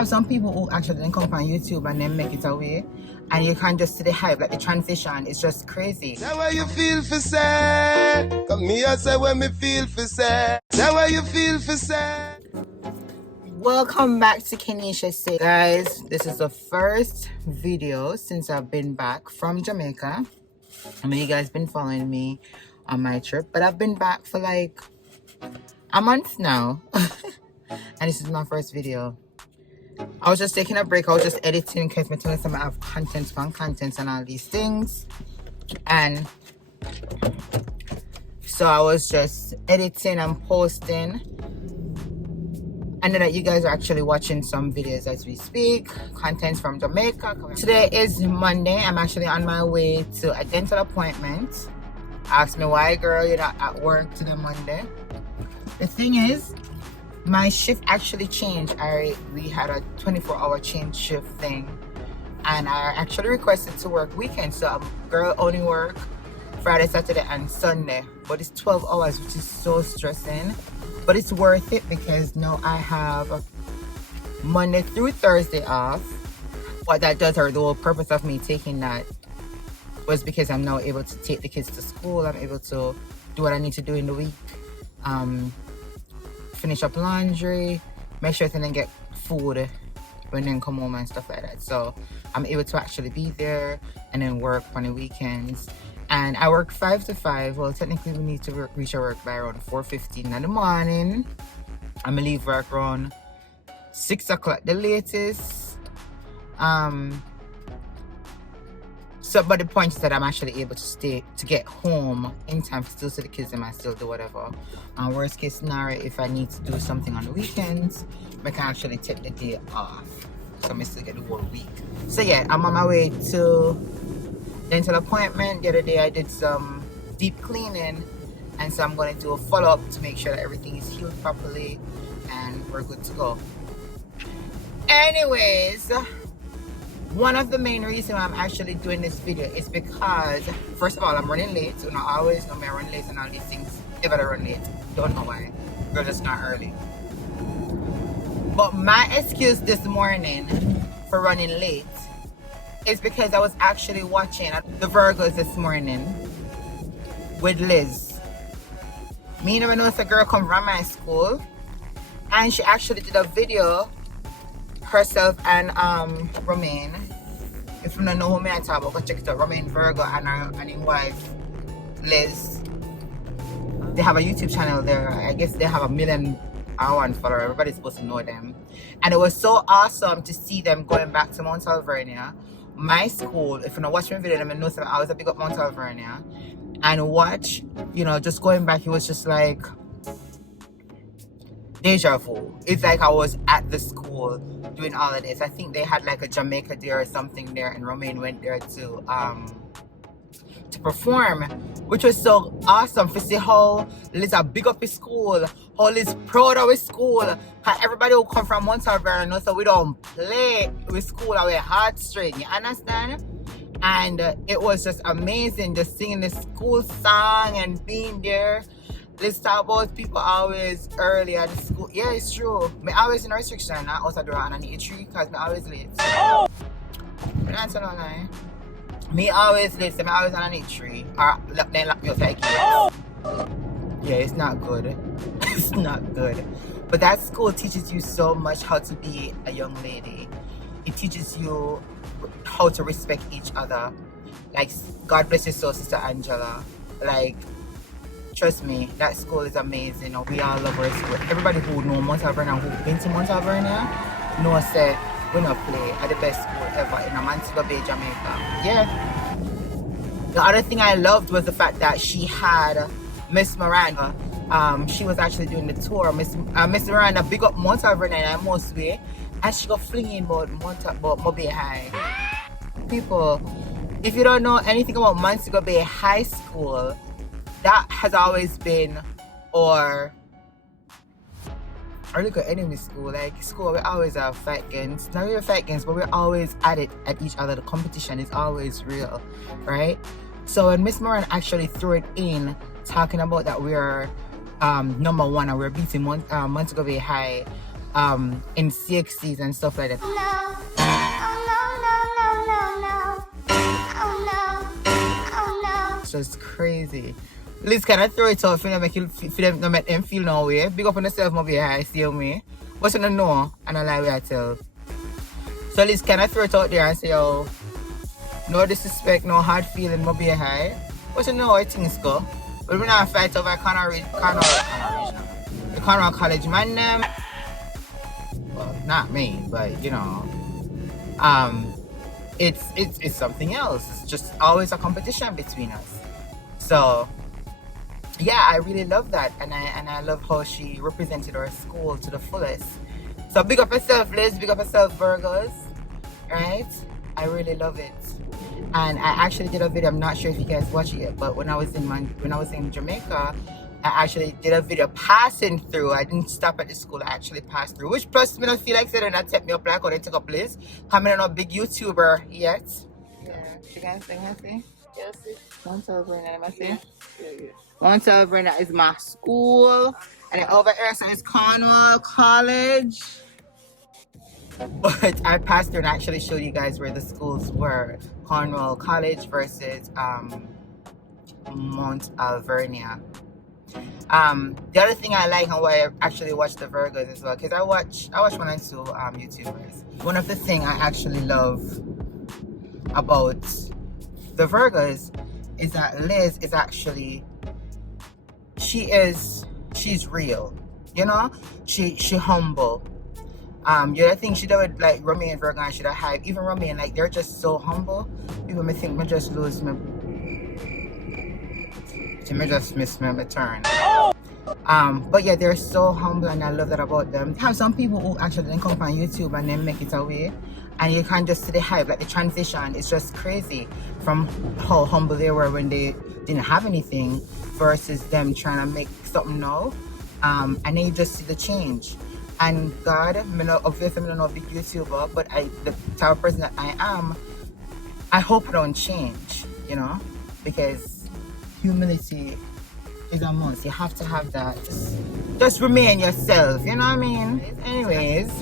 have some people who actually then come on YouTube and then make it away, and you can't just see the hype, like the transition is just crazy. That way you feel for sad. Come me I say when me feel for sad. That way you feel for sad. Welcome back to Kenisha Say. Guys, this is the first video since I've been back from Jamaica. I mean, you guys been following me on my trip, but I've been back for like a month now. And this is my first video. I was just taking a break. I was just editing because my telling some I have content and all these things. And so I was just editing and posting. And then you guys are actually watching some videos as we speak. Contents from Jamaica. Today is Monday. I'm actually on my way to a dental appointment. Ask me why, girl, you're not at work today Monday. The thing is, my shift actually changed. We had a 24-hour change shift thing. And I actually requested to work weekends. So girl only work Friday, Saturday, and Sunday. But it's 12 hours, which is so stressing. But it's worth it because now I have Monday through Thursday off. What that does, or the whole purpose of me taking that was because I'm now able to take the kids to school. I'm able to do what I need to do in the week. Finish up laundry, make sure to then get food when then come home and stuff like that. So I'm able to actually be there and then work on the weekends. And I work 5 to 5. Well, technically we need to reach our work by around 4:15 in the morning. I'm gonna leave work around 6 o'clock the latest. But the point is that I'm actually able to get home in time to still see the kids and I still do whatever. Worst case scenario, if I need to do something on the weekends, I can actually take the day off. So I still get the whole week. So yeah, I'm on my way to dental appointment. The other day I did some deep cleaning, and so I'm going to do a follow-up to make sure that everything is healed properly and we're good to go. Anyways, one of the main reasons why I'm actually doing this video is because, first of all, I'm running late. So I always know me I run late and all these things. If I run late, don't know why. We're just not early. But my excuse this morning for running late is because I was actually watching the Virgos this morning with Liz. Me never know if a girl come from my school, and she actually did a video herself and Romain. If you don't know who I talk about, go check it out. Romain Virgo and his wife Liz. They have a YouTube channel there. I guess they have 1 million followers. Everybody's supposed to know them. And it was so awesome to see them going back to Mount Alvernia, my school. If you don't watch my video, I know some I was a big up Mount Alvernia. And watch, just going back, it was just like deja vu. It's like I was at the school doing all of this. I think they had like a Jamaica Day or something there, and Romain went there to perform, which was so awesome to see how Liz a big up his school, how Liz proud of his school. How everybody who come from Mount Alvernia knows that we don't play with school our heartstring, you understand? And it was just amazing just singing the school song and being there. Let's talk about people always early at the school. Yeah, it's true. Me always in a restriction, not outside the road, and I need a tree because me always late. Oh! That's no lie. Me always late, so me always on a tree. Or then lock me outside. Oh! Yeah, it's not good. It's not good. But that school teaches you so much how to be a young lady. It teaches you how to respect each other. Like, God bless your soul, Sister Angela. Like, trust me, that school is amazing. We all love our school. Everybody who know Mount Alvernia, who've been to Mount Alvernia, knows that we not play at the best school ever in Montego Bay, Jamaica. Yeah. The other thing I loved was the fact that she had Miss Miranda. She was actually doing the tour. Miss Miranda big up Mount Alvernia in most way, and she got flinging about Montego Bay High. People, if you don't know anything about Montego Bay High School, that has always been our look at enemy school. Like school, we always have fight games. Not really fight games, but we're always at it at each other. The competition is always real, right? So when Miss Moran actually threw it in, talking about that we're #1 and we're beating Montego Bay High, in CXCs and stuff like that. No. Oh no, no, no, no, no. Oh no. Oh no. It's just crazy. Liz, can I throw it out for them, for them to make them feel no way? Big up on yourself, maybe I see me. What's in the know? And I lie, I tell. So Liz, can I throw it out there and say, oh, no disrespect, no hard feeling, maybe high. What's in the know how things go? But we're not fight over the Conroe College man them. Well, not me, but you know, it's something else. It's just always a competition between us. So yeah, I really love that, and I love how she represented our school to the fullest. So big up yourself, Liz. Big up yourself, Virgos. Right? I really love it. And I actually did a video. I'm not sure if you guys watch it yet, but when I was in Jamaica, I actually did a video passing through. I didn't stop at the school. I actually passed through, which plus me not feel like saying that take me up like how they took up Liz. I'm not a big YouTuber yet. Yeah, she can sing, I see. Yes. Don't tell Brenda, let me see. Yeah. Don't tell Brenda is my school, and then over here so it's Cornwall College. But I passed through and actually showed you guys where the schools were. Cornwall College versus Mount Alvernia. The other thing I like and why I actually watch the Virgos as well, because I watch one and two YouTubers. One of the things I actually love about the Virgos is that Liz is actually, she's real, you know, she humble. The other thing she did with like Romy and Virgo, and she did hype. Even Romy and like they're just so humble. People may think me just lose me. She may just miss my turn. But yeah, they're so humble, and I love that about them. They have some people who actually then come on YouTube and then make it away, and you can't just see the hype. Like the transition is just crazy from how humble they were when they didn't have anything versus them trying to make something now. And then you just see the change. And God, obviously I'm not a big YouTuber, but the type of person that I am, I hope I don't change, you know, because humility is a must. You have to have that. Just remain yourself, you know what I mean? Anyways,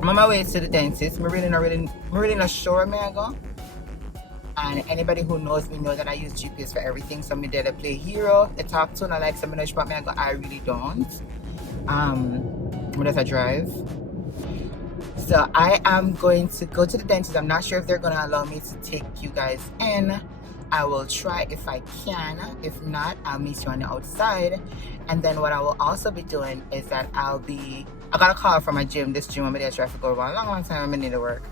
I'm on my way to the dentist. I'm really not sure where I go. And anybody who knows me know that I use GPS for everything. So I'm there to play hero, to talk to, and I like some of the me I go, I really don't. As I drive. So I am going to go to the dentist. I'm not sure if they're going to allow me to take you guys in. I will try if I can. If not, I'll meet you on the outside. And then what I will also be doing is that I got a call from my gym. This gym I'm there trying to go over a long time. I'm in need to work.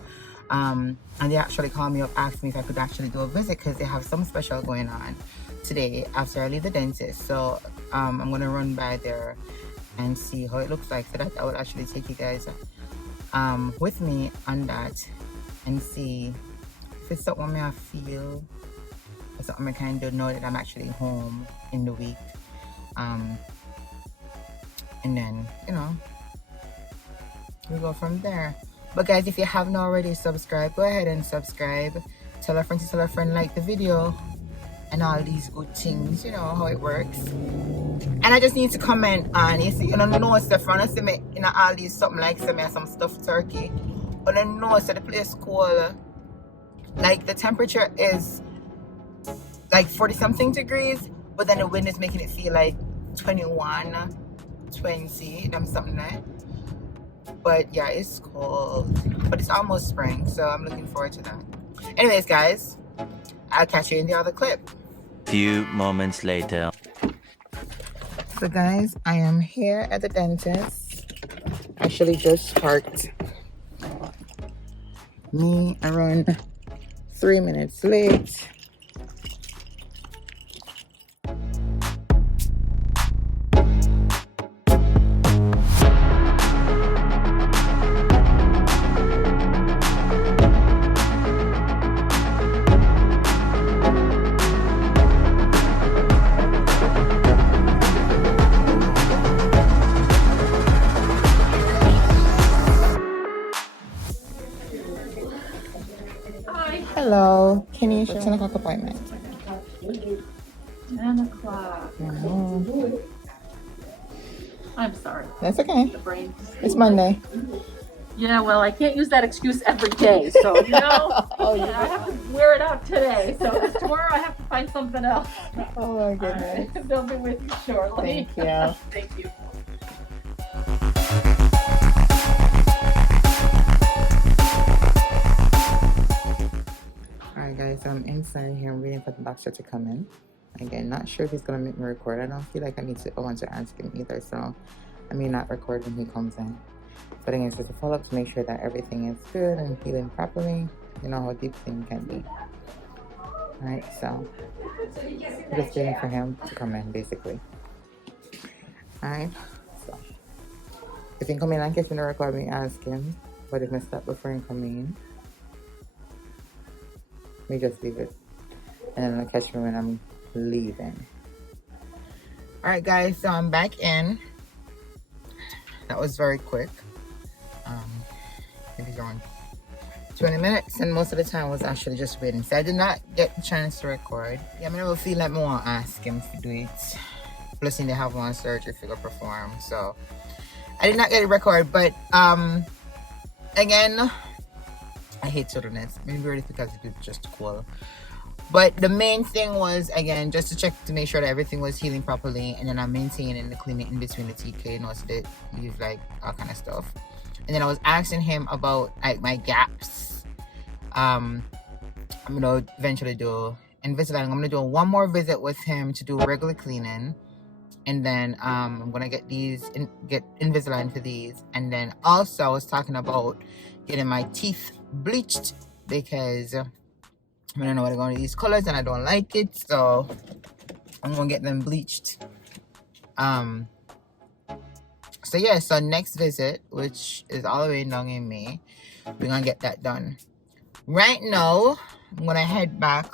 And they actually called me up, asked me if I could actually do a visit because they have some special going on today after I leave the dentist. So I'm going to run by there and see how it looks like, so that I will actually take you guys with me on that and see if it's something I feel or something I kind of know that I'm actually home in the week, and then you know we go from there. But guys, if you haven't already subscribed, go ahead and subscribe. Tell a friend to tell a friend, like the video, and all these good things, you know how it works. And I just need to comment on, you see, you know stuff from us, me, you know, all these something like some stuffed turkey. But I know so the place cool, like the temperature is like 40 something degrees, but then the wind is making it feel like 21, 20, them something like. But yeah, it's cold, but it's almost spring, so I'm looking forward to that. Anyways, guys, I'll catch you in the other clip. Few moments later. So guys, I am here at the dentist. Actually just parked. Me around 3 minutes late. Hello, can you show 10 o'clock appointment? 9 o'clock. I'm sorry. That's okay. The brain. It's Monday. Yeah, well, I can't use that excuse every day, so you know, Oh, you I have to wear it out today. So 'cause tomorrow I have to find something else. Oh my All goodness. right. They'll be with you shortly. Thank you. Thank you. Alright guys, I'm inside here. I'm waiting for the doctor to come in. Again, not sure if he's gonna make me record. I don't feel like I want to ask him either, so I may not record when he comes in. But again, it's just a follow-up to make sure that everything is good and healing properly. You know how deep things can be. Alright, so I'm just waiting for him to come in basically. Alright, so if he come in and catch me to record me, ask him. But if I stop before him come in, we just leave it. And then I'll catch me when I'm leaving. Alright guys, so I'm back in. That was very quick. Maybe around 20 minutes, and most of the time was actually just waiting. So I did not get the chance to record. Yeah, I never feel like I want to ask him to do it. Plus, they have one surgery to perform. So I did not get a record, but again, I hate childreness. Maybe really because it was just cool. But the main thing was, again, just to check to make sure that everything was healing properly, and then I'm maintaining the cleaning in between the TK, you know, so they leave like all kind of stuff. And then I was asking him about like my gaps. I'm gonna eventually do Invisalign. I'm gonna do one more visit with him to do regular cleaning, and then I'm gonna get Invisalign for these. And then also I was talking about getting my teeth bleached because I don't know what I'm going to these colors and I don't like it, so I'm gonna get them bleached. So yeah, so next visit, which is all the way down in May, we're gonna get that done. Right now, I'm gonna head back.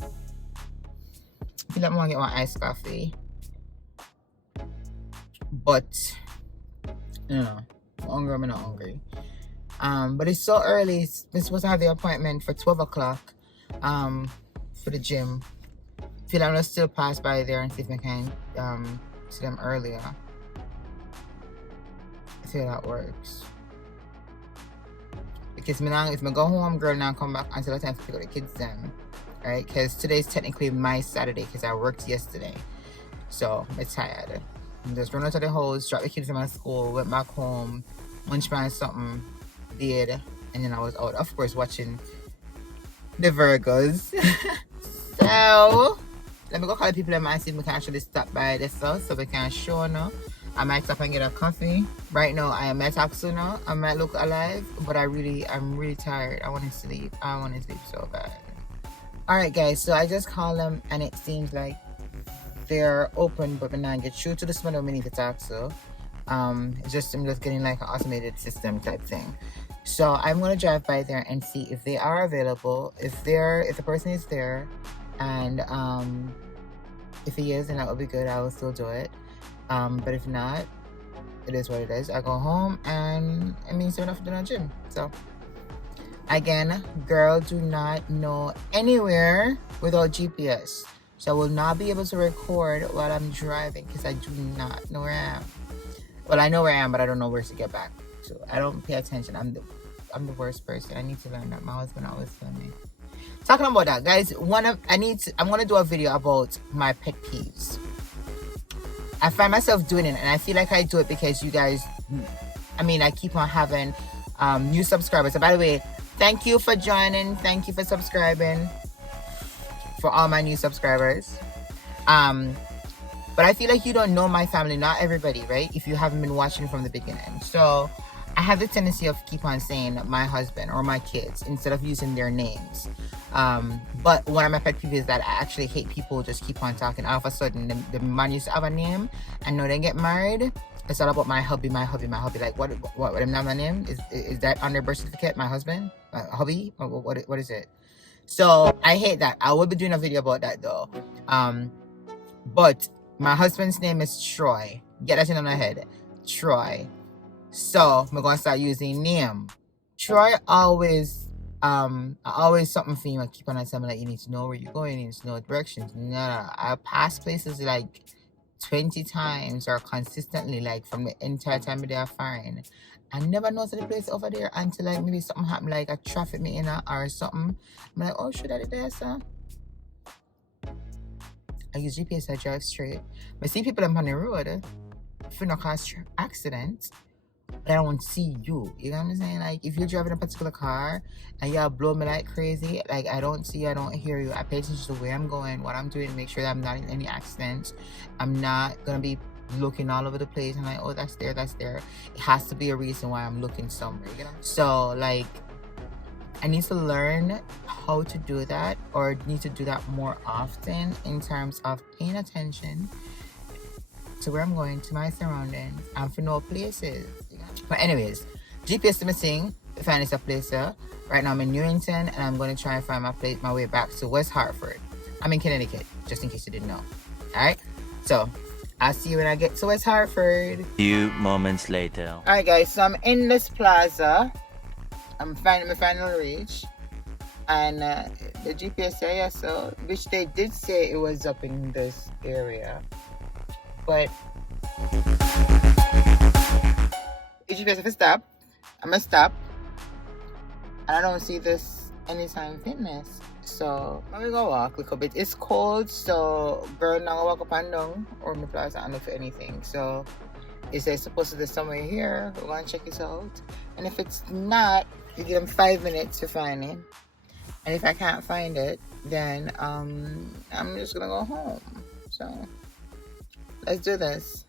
I feel like I'm gonna get my iced coffee, but you know, I'm hungry. I'm not hungry. But it's so early. We're supposed to have the appointment for 12 o'clock. For the gym. I feel like I'm gonna still pass by there and see if I can see them earlier. See how that works. Because if I go home, girl, now come back until the time to pick up the kids then. Right? Because today's technically my Saturday because I worked yesterday. So I'm tired. I'm just run out of the house, drop the kids in my school, went back home, lunch man something, did, and then I was out, of course, watching the Virgos. So let me go call the people in my see if we can actually stop by this house so we can show now. I might stop and get a coffee. Right now I am at Taxu now. I might look alive, but I'm really tired. I want to sleep. I want to sleep so bad. Alright guys, so I just called them and it seems like they're open, but when I get through to the smell we need to talk to. I'm just getting like an automated system type thing. So I'm gonna drive by there and see if they are available, if the person is there, and if he is, then that would be good. I will still do it. But if not, it is what it is. I go home and it means soon enough to do the gym. So again, girl, do not know anywhere without GPS. So I will not be able to record while I'm driving because I do not know where I am. Well, I know where I am, but I don't know where to get back. So I don't pay attention. I'm the worst person. I need to learn that. My husband always tell me. Talking about that, guys, I'm gonna do a video about my pet peeves. I find myself doing it, and I feel like I do it because you guys, I keep on having new subscribers. So by the way, thank you for joining. Thank you for subscribing. For all my new subscribers. But I feel like you don't know my family, not everybody, right? If you haven't been watching from the beginning. So I have the tendency of keep on saying my husband or my kids instead of using their names. But one of my pet peeves is that I actually hate people just keep on talking. All of a sudden, the man used to have a name, and when they get married, it's all about my hubby. Like, what not my name? Is that on their birth certificate? My husband? Hubby? What is it? So I hate that. I will be doing a video about that though. But my husband's name is Troy. Get that in my head. Troy. So I'm gonna start using name. Troy always something for you. I keep on telling me like you need to know where you're going, you need to know directions. No. I pass places like 20 times or consistently, like from the entire time they are fine. I never noticed the place over there until like maybe something happened, like a traffic me in or something. I'm like, oh, should I do this? I use GPS, I drive straight. But see people on the road, if you not cause accident, but I don't see you. You know what I'm saying? Like if you're driving a particular car and y'all blow me like crazy, like I don't see you, I don't hear you. I pay attention to where I'm going, what I'm doing, make sure that I'm not in any accidents. I'm not gonna be looking all over the place and like, oh, that's there. It has to be a reason why I'm looking somewhere, you know? So like I need to learn how to do that, or need to do that more often in terms of paying attention to where I'm going, to my surroundings, and for no places. You know? But anyways, GPS missing. Find a place there. Right now I'm in Newington, and I'm going to try and find my way back to West Hartford. I'm in Connecticut, just in case you didn't know. All right. So I'll see you when I get to West Hartford. Few moments later. All right, guys. So I'm in this plaza. I'm finding my final reach, and the GPS says so, which they did say it was up in this area, but the GPS if I stop, I'm gonna stop, and I don't see this Anytime Fitness, so I'm gonna go walk a little bit. It's cold, so girl, now I walk up and down or my plaza and look for anything. So it says supposed to be somewhere here. We're gonna check it out, and if it's not, you give them 5 minutes to find it, and if I can't find it, then I'm just gonna go home. So let's do this.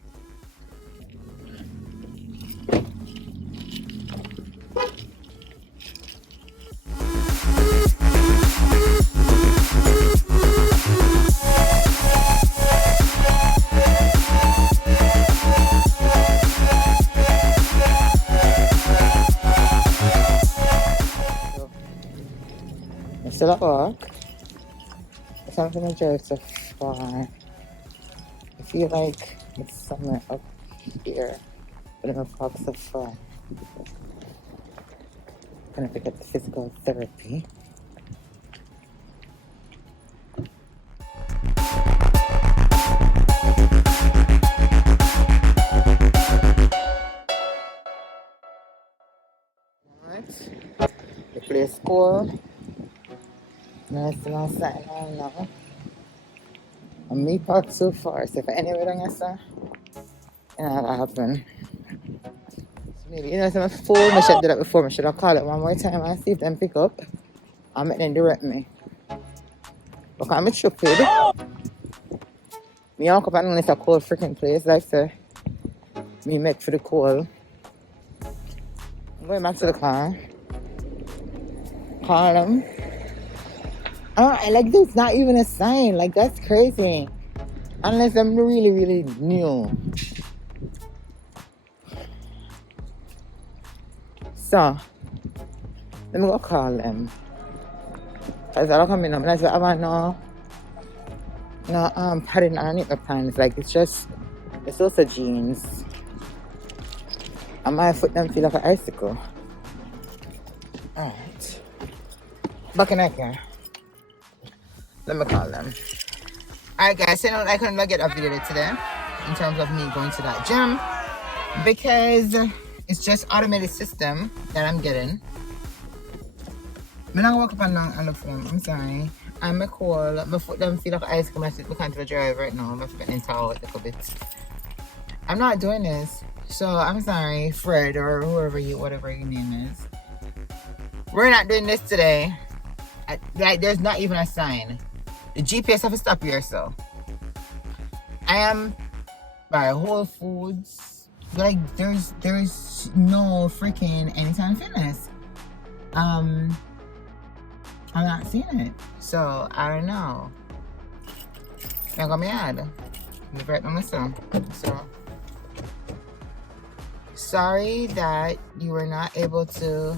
Still at work. I'm gonna drive so far. I feel like it's somewhere up here, but I'm gonna park so far. I'm gonna pick up the physical therapy. What? The place cool. Nice and outside now. And me parked so far, so if anywhere down here, sir, you know that'll happen. So maybe, you know, so my phone, I should do that before, I should have called it one more time and see if them pick up and make them direct me. Because I'm stupid. Me walk up and it's a cold freaking place, like say, me met for the cold. I'm going back to the car. Call them. Like there's not even a sign. Like that's crazy. Unless I'm really, really new. So let me go call them. Cause I don't come in and I say, I want no padding underneath my pants. Like it's also jeans. And my foot them feel like an icicle. Alright. Back in here. Let me call them. Alright guys, so I couldn't get a video today in terms of me going to that gym because it's just automated system that I'm getting. I'm not walk up and down and look for them. I'm sorry. I'm a call. My foot them feel like ice cream. I can't drive right now. My foot in towel a little bit. I'm not doing this. So I'm sorry, Fred or whatever your name is. We're not doing this today. Like there's not even a sign. The GPS have to stop here, so I am by Whole Foods. Like there's no freaking Anytime Fitness. I'm not seeing it, so I don't know. I got me ad. Right on myself. So sorry that you were not able to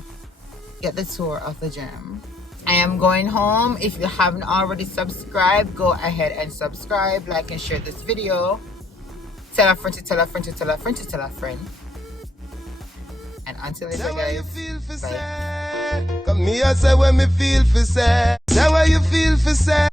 get the tour of the gym. I am going home. If you haven't already subscribed, go ahead and subscribe, like, and share this video. Tell a friend to tell a friend to tell a friend to tell a friend. And until later, guys. Bye. Come here, say when me feel for sad. Say what you feel for sad.